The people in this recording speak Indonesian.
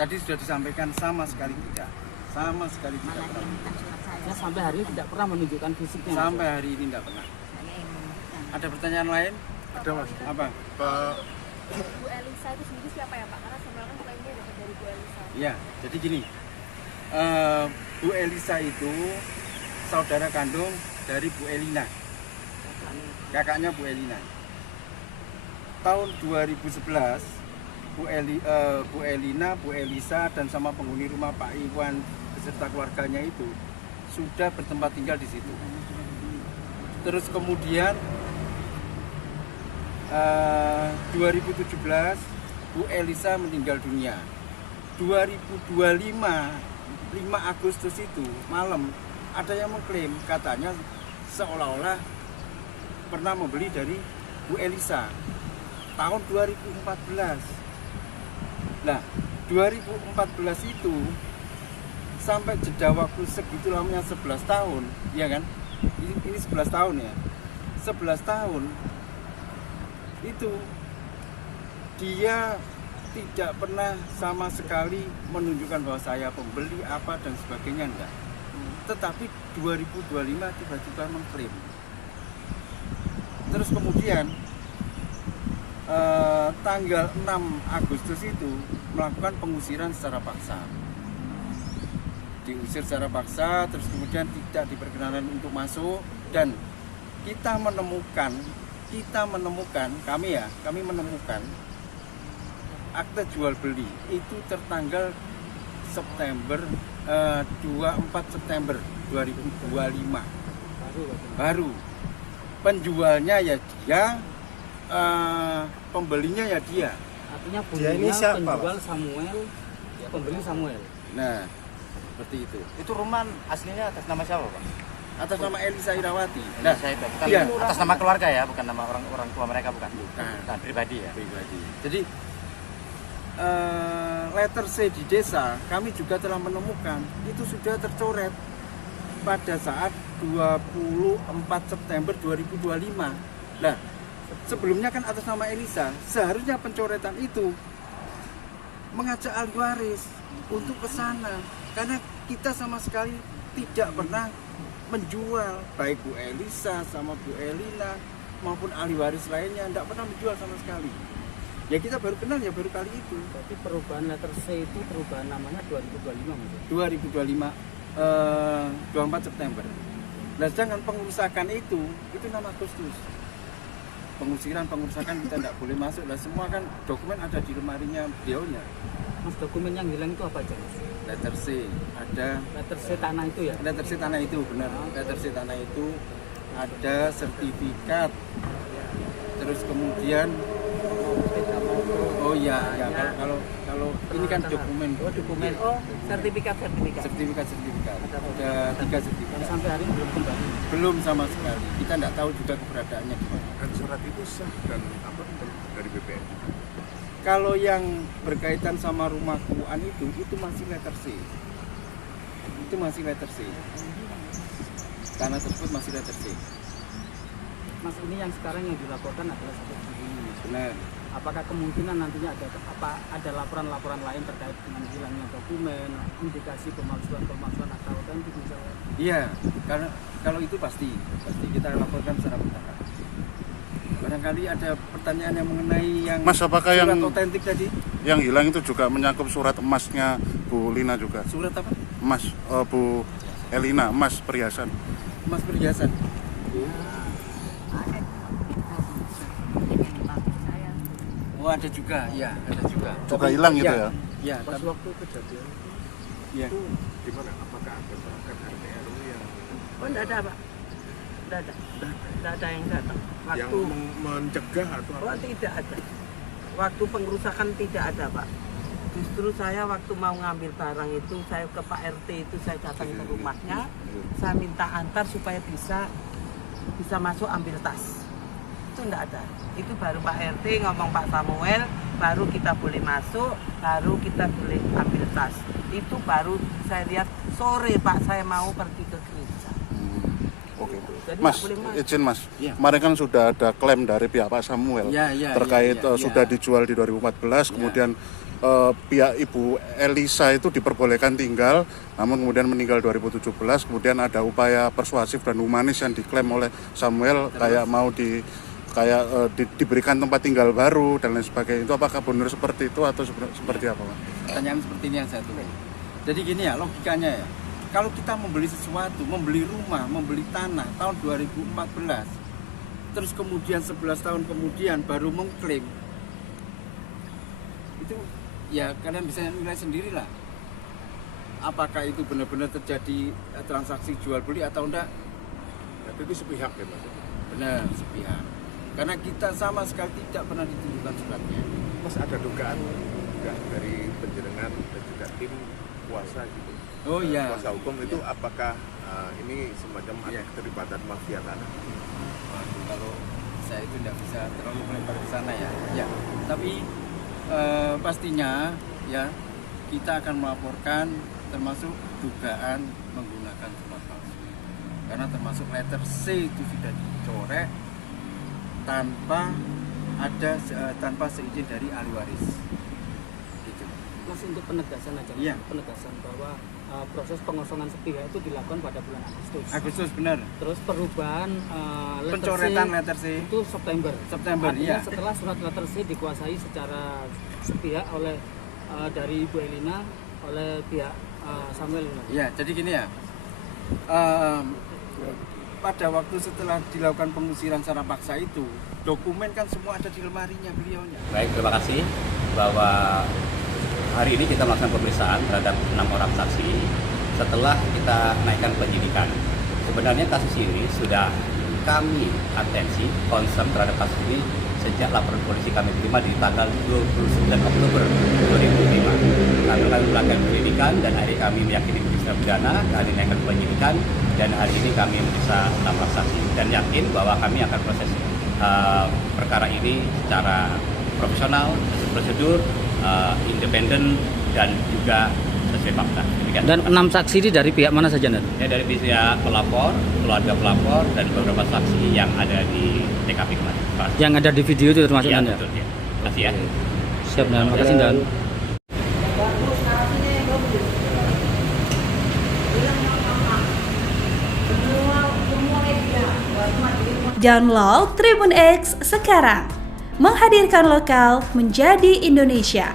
Tadi sudah disampaikan sama sekali tidak. Sama sekali tidak pernah. Saya sampai hari ini tidak pernah menunjukkan fisiknya. Sampai hari ini tidak pernah. Ada pertanyaan lain? Ada Mas. Apa? Pak, Bu Elisa itu sendiri siapa ya Pak? Karena sebenarnya kan klaimnya dapat dari Bu Elisa. Ya, jadi gini. Bu Elisa itu saudara kandung dari Bu Elina. Kakaknya Bu Elina. Tahun 2011 Bu Elina, Bu Elisa dan sama penghuni rumah Pak Iwan beserta keluarganya itu sudah bertempat tinggal di situ. Terus kemudian 2017 Bu Elisa meninggal dunia. 2025 5 Agustus itu malam ada yang mengklaim katanya seolah-olah pernah membeli dari Bu Elisa tahun 2014. Nah, 2014 itu sampai jeda waktu segitu lamanya 11 tahun, ya kan? Ini 11 tahun ya. 11 tahun itu dia tidak pernah sama sekali menunjukkan bahwa saya pembeli apa dan sebagainya, enggak. Tetapi 2025 tiba-tiba mengklaim. Terus kemudian tanggal 6 Agustus itu melakukan pengusiran secara paksa. Diusir secara paksa, terus kemudian tidak diperkenankan untuk masuk, dan kita menemukan kami menemukan akte jual beli itu tertanggal September 24 September 2025. Baru penjualnya ya dia, pembelinya ya dia. Artinya Dia ini punya siapa, penjual Samuel, pembeli Samuel. Nah, seperti itu. Itu rumah aslinya atas nama siapa, Pak? Atas nama Elisa Irawati. Nah, saya itu bukan iya. atas nama keluarga ya, bukan nama orang tua mereka, bukan. Bukan. Pribadi ya. Pribadi. Jadi letter C di desa kami juga telah menemukan itu sudah tercoret pada saat 24 September 2025. Nah, sebelumnya kan atas nama Elisa, seharusnya pencoretan itu mengajak ahli waris untuk ke sana, karena kita sama sekali tidak pernah menjual, baik Bu Elisa sama Bu Elina maupun ahli waris lainnya tidak pernah menjual sama sekali. Ya kita baru kenal ya baru kali itu. Berarti perubahan letter C itu perubahan namanya 2025 Mas. 2025 24 September. Nah, sedangkan pengurusakan itu nama Agustus. Pengurusakan kita tidak boleh masuk. Nah, semua kan dokumen ada di lemarinya beliaunya. Mas, dokumen yang hilang itu apa aja Mas? Letter C ada. Letter C tanah itu ya? Letter C tanah itu benar. Letter C tanah itu ada sertifikat. Terus kemudian oh iya ya, kalau ini kan dokumen. Oh, dokumen. Oh, sertifikat. Sertifikat. Ada 3 sertifikat. Dan sampai hari ini belum kembali. Belum sama sekali. Kita tidak tahu juga keberadaannya di mana. dan surat itu sah dan apa dari BPN. Kalau yang berkaitan sama rumah kuan itu masih letter C. Itu masih letter C. Tanah tersebut masih letter C. Mas, ini yang sekarang yang dilaporkan adalah satu ini. Benar. Apakah kemungkinan nantinya ada laporan-laporan lain terkait dengan hilangnya dokumen, indikasi pemalsuan atau autentik misalnya? Iya, karena kalau itu pasti kita laporkan secara bertahap. Barangkali ada pertanyaan yang mengenai yang Mas, apakah surat yang otentik tadi? Yang hilang itu juga menyangkut surat emasnya Bu Lina juga. Surat apa? Emas, Bu Elina, emas perhiasan. Emas perhiasan. Oh, ada juga, ya, ada juga. Juga hilang gitu ya? Ya, Pas tapi, waktu kejadian ya. itu gimana? Apakah ada perangkat RT RW yang Oh, enggak ada, Pak. Enggak ada yang datang. yang Waktu mencegah atau oh, apa? tidak ada. Waktu pengerusakan tidak ada, Pak. Justru saya waktu mau ngambil barang itu, saya ke Pak RT itu, saya datang ke rumahnya, saya minta antar supaya bisa masuk ambil tas. Itu enggak ada. Itu baru Pak RT ngomong Pak Samuel, baru kita boleh masuk, baru kita boleh ambil tas. Itu baru saya lihat sore Pak, saya mau pergi ke gereja. Oke. Jadi Mas, nggak boleh masuk. izin Mas. Ya. Kemarin kan sudah ada klaim dari pihak Pak Samuel Ya, terkait ya. sudah dijual di 2014, kemudian pihak Ibu Elisa itu diperbolehkan tinggal, namun kemudian meninggal 2017. Kemudian ada upaya persuasif dan humanis yang diklaim oleh Samuel kayak mau diberikan tempat tinggal baru dan lain sebagainya. Itu apakah benar seperti itu atau seperti apa, Pak? Pertanyaan seperti ini yang saya tunggu. Jadi gini ya, logikanya ya. Kalau kita membeli sesuatu, membeli rumah, membeli tanah tahun 2014, terus kemudian 11 tahun kemudian baru mengklaim, itu ya kalian bisa nilai sendirilah. Apakah itu benar-benar terjadi transaksi jual beli atau enggak? Itu sepihak ya Mas. Benar, sepihak. Karena kita sama sekali tidak pernah ditunjukkan suratnya. Mas ada dugaan nggak dari penjenengan dan juga tim kuasa gitu? Oh iya. Kuasa hukum itu Ya. apakah ini semacam ada keterlibatan mafia tanah? Waduh, kalau saya itu tidak bisa terlalu melebar ke sana ya. Ya, tapi pastinya ya kita akan melaporkan termasuk dugaan menggunakan surat palsu. Karena termasuk letter C itu sudah dicoret tanpa seizin dari ahli waris. Gitu. Mas, untuk penegasan aja, Iya. penegasan bahwa proses pengosongan sepihak itu dilakukan pada bulan Agustus. Agustus benar. Terus perubahan letter Pencoretan C letter C itu September. September, Artinya iya. setelah surat letter C dikuasai secara sepihak oleh dari Ibu Elina oleh pihak Samuel. Ya, jadi gini ya. Pada waktu setelah dilakukan pengusiran secara paksa itu, dokumen kan semua ada di lemarinya beliaunya. Baik, terima kasih bahwa hari ini kita melakukan pemeriksaan terhadap 6 orang saksi setelah kita naikkan penyidikan. Sebenarnya kasus ini sudah kami atensi, concern terhadap kasus ini sejak laporan polisi kami terima di tanggal 29 Oktober 2005. Kami melakukan penyidikan dan hari ini kami meyakini peristiwa pidana, hari ini akan penyidikan dan hari ini kami memeriksa 6 orang saksi dan yakin bahwa kami akan proses perkara ini secara profesional, prosedur, independen dan juga sesuai fakta. Demikian. Dan 6 saksi ini dari pihak mana saja, Nan? Ya, dari pihak pelapor, keluarga pelapor dan beberapa saksi yang ada di TKP kemarin. Yang ada di video itu termasuk Iya, Nan ya? betul ya. Terima kasih ya. Siap, Dan. Makasih, Dan. Download Tribun X sekarang, menghadirkan lokal menjadi Indonesia.